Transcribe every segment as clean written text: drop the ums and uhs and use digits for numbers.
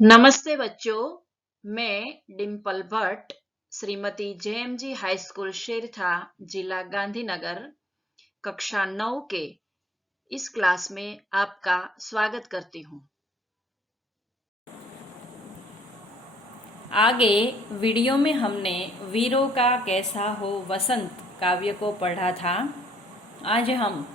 नमस्ते बच्चों, मैं डिम्पल भट्ट श्रीमती जेएमजी हाई स्कूल शेरथा, जिला गांधीनगर, कक्षा 9 के इस क्लास में आपका स्वागत करती हूँ। आगे वीडियो में हमने वीरों का कैसा हो वसंत काव्य को पढ़ा था। आज हम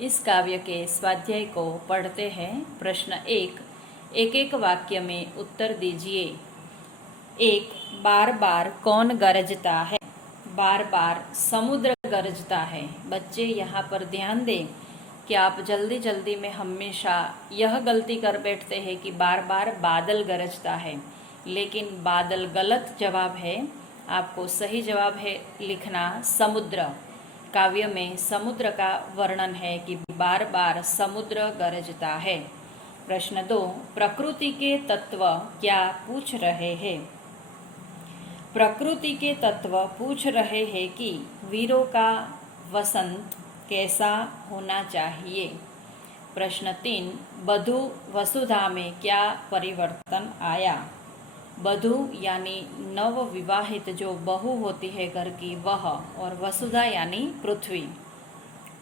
इस काव्य के स्वाध्याय को पढ़ते हैं। प्रश्न 1, एक एक वाक्य में उत्तर दीजिए। 1, बार बार कौन गरजता है? बार बार समुद्र गरजता है। बच्चे यहाँ पर ध्यान दें कि आप जल्दी जल्दी में हमेशा यह गलती कर बैठते हैं कि बार बार बादल गरजता है, लेकिन बादल गलत जवाब है। आपको सही जवाब है लिखना समुद्र। काव्य में समुद्र का वर्णन है कि बार बार समुद्र गरजता है। प्रश्न 2, प्रकृति के तत्व क्या पूछ रहे हैं? प्रकृति के तत्व पूछ रहे हैं कि वीरों का वसंत कैसा होना चाहिए। प्रश्न 3, बधू वसुधा में क्या परिवर्तन आया? बधू यानी नव विवाहित जो बहू होती है घर की वह, और वसुधा यानी पृथ्वी।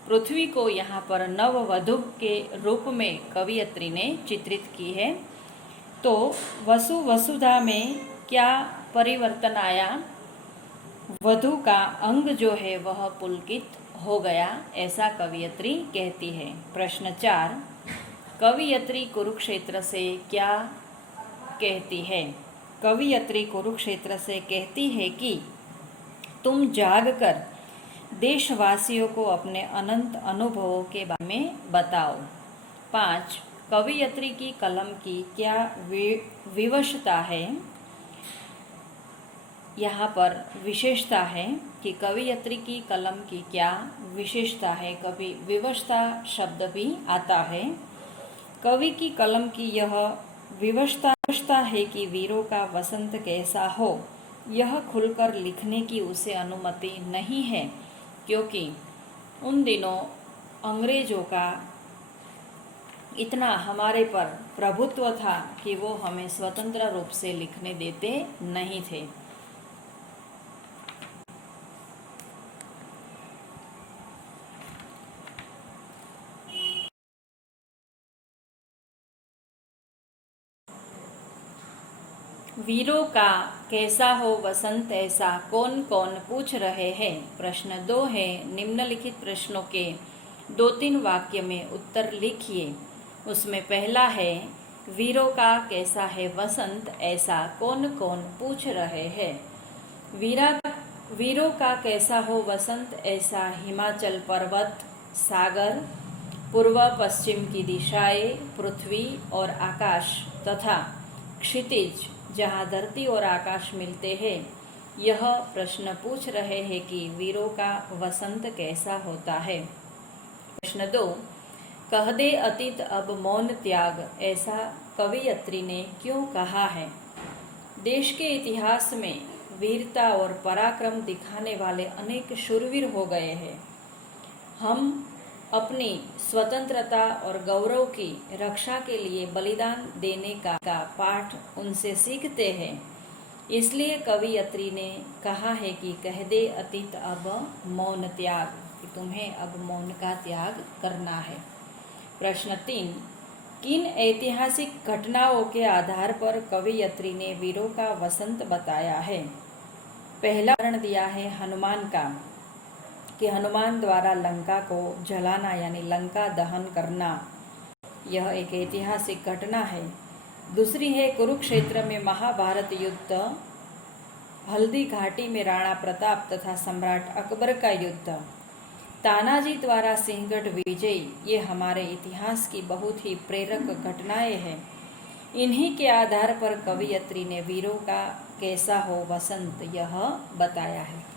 पृथ्वी को यहाँ पर नववधू के रूप में कवयित्री ने चित्रित की है। तो वसुधा में क्या परिवर्तन आया? वधू का अंग जो है वह पुलकित हो गया, ऐसा कवयित्री कहती है। प्रश्न 4, कवयित्री कुरुक्षेत्र से क्या कहती है? कवयित्री कुरुक्षेत्र से कहती है कि तुम जागकर देशवासियों को अपने अनंत अनुभवों के बारे में बताओ। 5, कवयित्री की कलम की क्या विवशता है? यहाँ पर विशेषता है कि कवयित्री की कलम की क्या विशेषता है। कभी विवशता शब्द भी आता है। कवि की कलम की यह विवशता है कि वीरों का वसंत कैसा हो, यह खुलकर लिखने की उसे अनुमति नहीं है, क्योंकि उन दिनों अंग्रेजों का इतना हमारे पर प्रभुत्व था कि वो हमें स्वतंत्र रूप से लिखने देते नहीं थे। वीरों का कैसा हो वसंत ऐसा कौन कौन पूछ रहे हैं। प्रश्न 2 है, निम्नलिखित प्रश्नों के 2-3 वाक्य में उत्तर लिखिए। उसमें पहला है, वीरों का कैसा है वसंत ऐसा कौन कौन पूछ रहे हैं। वीरों का कैसा हो वसंत ऐसा हिमाचल पर्वत, सागर, पूर्व पश्चिम की दिशाएं, पृथ्वी और आकाश तथा क्षितिज जहाँ धरती और आकाश मिलते हैं। यह प्रश्न पूछ रहे हैं कि वीरों का वसंत कैसा होता है। प्रश्न 2, कह दे अतीत अब मौन त्याग, ऐसा कवयित्री ने क्यों कहा है? देश के इतिहास में वीरता और पराक्रम दिखाने वाले अनेक शूरवीर हो गए हैं। हम अपनी स्वतंत्रता और गौरव की रक्षा के लिए बलिदान देने का पाठ उनसे सीखते हैं। इसलिए कवयित्री ने कहा है कि कह दे अतीत अब मौन त्याग, कि तुम्हें अब मौन का त्याग करना है। प्रश्न 3, किन ऐतिहासिक घटनाओं के आधार पर कवयित्री ने वीरों का वसंत बताया है? पहला उदाहरण दिया है हनुमान का, कि हनुमान द्वारा लंका को जलाना यानी लंका दहन करना, यह एक ऐतिहासिक घटना है। दूसरी है कुरुक्षेत्र में महाभारत युद्ध, हल्दी घाटी में राणा प्रताप तथा सम्राट अकबर का युद्ध, तानाजी द्वारा सिंहगढ़ विजय, ये हमारे इतिहास की बहुत ही प्रेरक घटनाएं हैं। इन्हीं के आधार पर कवयित्री ने वीरों का कैसा हो वसंत यह बताया है।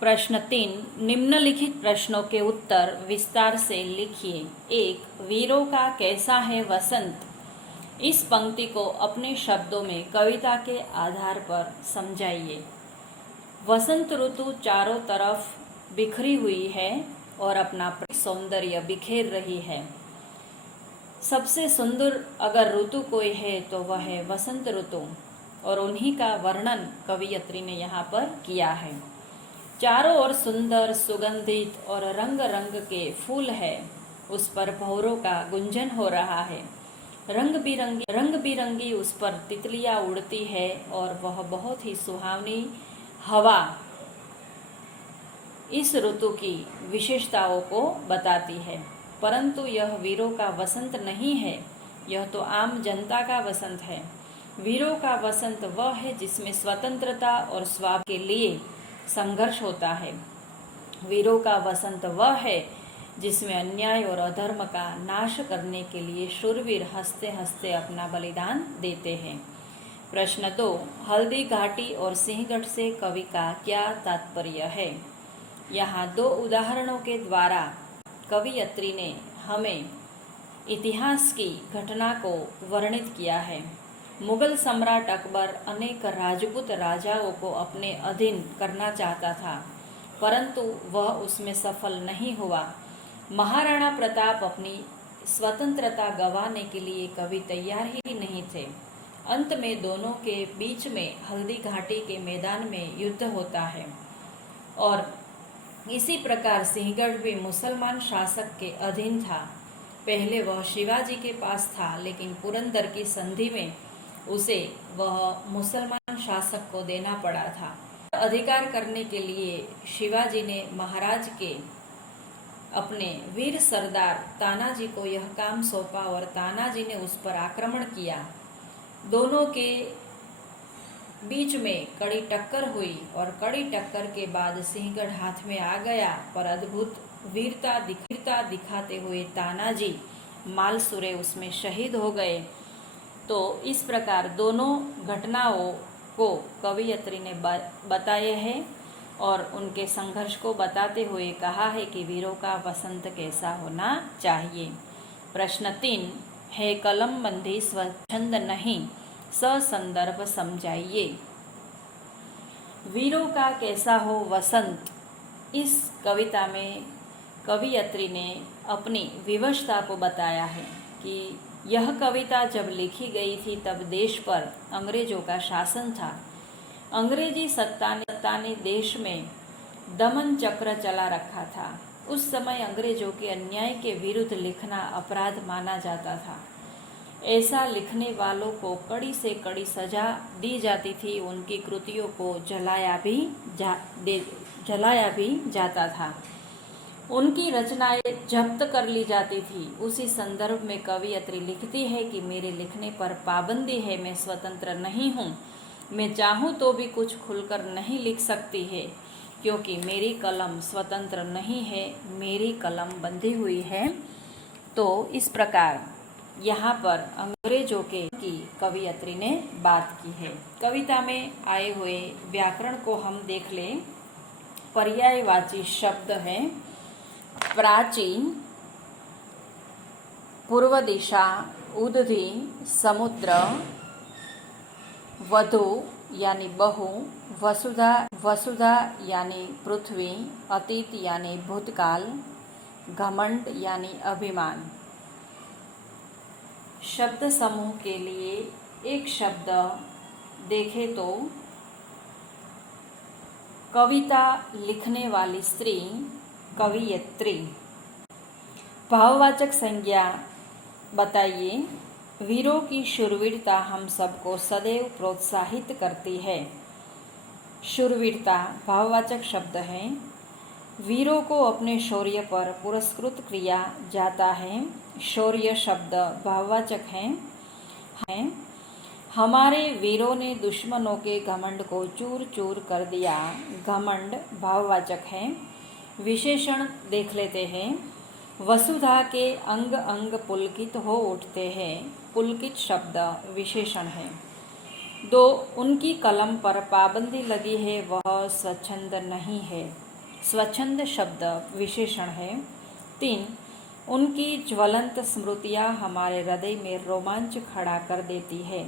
प्रश्न 3, निम्नलिखित प्रश्नों के उत्तर विस्तार से लिखिए। 1, वीरों का कैसा है वसंत, इस पंक्ति को अपने शब्दों में कविता के आधार पर समझाइए। वसंत ऋतु चारों तरफ बिखरी हुई है और अपना सौंदर्य बिखेर रही है। सबसे सुंदर अगर ऋतु कोई है तो वह है वसंत ऋतु, और उन्हीं का वर्णन कवियत्री ने यहाँ पर किया है। चारों ओर सुंदर, सुगंधित और रंग रंग के फूल है, उस पर भौरों का गुंजन हो रहा है। रंग बिरंगी उस पर तितलियां उड़ती है और वह बहुत ही सुहावनी हवा इस ऋतु की विशेषताओं को बताती है। परंतु यह वीरों का वसंत नहीं है, यह तो आम जनता का वसंत है। वीरों का वसंत वह है जिसमें स्वतंत्रता और स्वाभिमान के लिए संघर्ष होता है। वीरों का वसंत वह है जिसमें अन्याय और अधर्म का नाश करने के लिए शूरवीर हंसते हंसते अपना बलिदान देते हैं। प्रश्न 2, हल्दी घाटी और सिंहगढ़ से कवि का क्या तात्पर्य है? यहाँ 2 उदाहरणों के द्वारा कवियत्री ने हमें इतिहास की घटना को वर्णित किया है। मुगल सम्राट अकबर अनेक राजपूत राजाओं को अपने अधीन करना चाहता था, परंतु वह उसमें सफल नहीं हुआ। महाराणा प्रताप अपनी स्वतंत्रता गंवाने के लिए कभी तैयार ही नहीं थे। अंत में दोनों के बीच में हल्दी घाटी के मैदान में युद्ध होता है, और इसी प्रकार सिंहगढ़ भी मुसलमान शासक के अधीन था। पहले वह शिवाजी के पास था, लेकिन पुरंदर की संधि में उसे वह मुसलमान शासक को देना पड़ा था। अधिकार करने के लिए शिवाजी ने महाराज के अपने वीर सरदार तानाजी को यह काम सौंपा और तानाजी ने उस पर आक्रमण किया। दोनों के बीच में कड़ी टक्कर हुई और कड़ी टक्कर के बाद सिंहगढ़ हाथ में आ गया, पर अद्भुत वीरता दिखाते हुए तानाजी मालसुरे उसमें शहीद हो गए। तो इस प्रकार दोनों घटनाओं को कवियत्री ने बताए हैं और उनके संघर्ष को बताते हुए कहा है कि वीरों का वसंत कैसा होना चाहिए। प्रश्न 3 है कलम बंदी स्वच्छंद नहीं, ससंदर्भ समझाइए। वीरों का कैसा हो वसंत, इस कविता में कवियत्री ने अपनी विवशता को बताया है कि यह कविता जब लिखी गई थी तब देश पर अंग्रेजों का शासन था। अंग्रेजी सत्ता ने देश में दमन चक्र चला रखा था। उस समय अंग्रेजों के अन्याय के विरुद्ध लिखना अपराध माना जाता था। ऐसा लिखने वालों को कड़ी से कड़ी सजा दी जाती थी। उनकी कृतियों को जलाया भी जाता था। उनकी रचनाएं जब्त कर ली जाती थी। उसी संदर्भ में कवियत्री लिखती है कि मेरे लिखने पर पाबंदी है, मैं स्वतंत्र नहीं हूँ, मैं चाहूँ तो भी कुछ खुलकर नहीं लिख सकती है, क्योंकि मेरी कलम स्वतंत्र नहीं है, मेरी कलम बंधी हुई है। तो इस प्रकार यहाँ पर अंग्रेजों की कवियत्री ने बात की है। कविता में आए हुए व्याकरण को हम देख लें। पर्यायवाची शब्द है प्राचीन, पूर्व दिशा, उदधि, समुद्र, वधु यानी बहु, वसुधा यानी पृथ्वी, अतीत यानी भूतकाल, घमंड यानी अभिमान। शब्द समूह के लिए एक शब्द देखें तो कविता लिखने वाली स्त्री कवियत्री। भाववाचक संज्ञा बताइए। वीरों की शूरवीरता हम सबको सदैव प्रोत्साहित करती है। शूरवीरता भाववाचक शब्द है। वीरों को अपने शौर्य पर पुरस्कृत किया जाता है। शौर्य शब्द भाववाचक है। हमारे वीरों ने दुश्मनों के घमंड को चूर चूर कर दिया। घमंड भाववाचक है। विशेषण देख लेते हैं। वसुधा के अंग अंग पुलकित हो उठते हैं। पुलकित शब्द विशेषण है। 2 उनकी कलम पर पाबंदी लगी है, वह स्वच्छंद नहीं है। स्वच्छंद शब्द विशेषण है। 3 उनकी ज्वलंत स्मृतियाँ हमारे हृदय में रोमांच खड़ा कर देती है।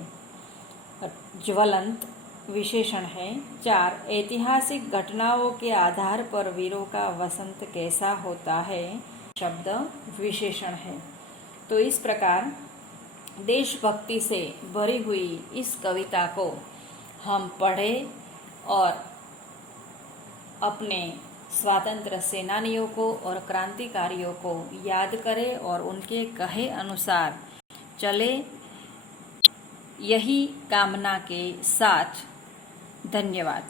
ज्वलंत विशेषण है। 4. ऐतिहासिक घटनाओं के आधार पर वीरों का वसंत कैसा होता है, शब्द विशेषण है। तो इस प्रकार देशभक्ति से भरी हुई इस कविता को हम पढ़ें और अपने स्वातंत्र्य सेनानियों को और क्रांतिकारियों को याद करें और उनके कहे अनुसार चले, यही कामना के साथ धन्यवाद।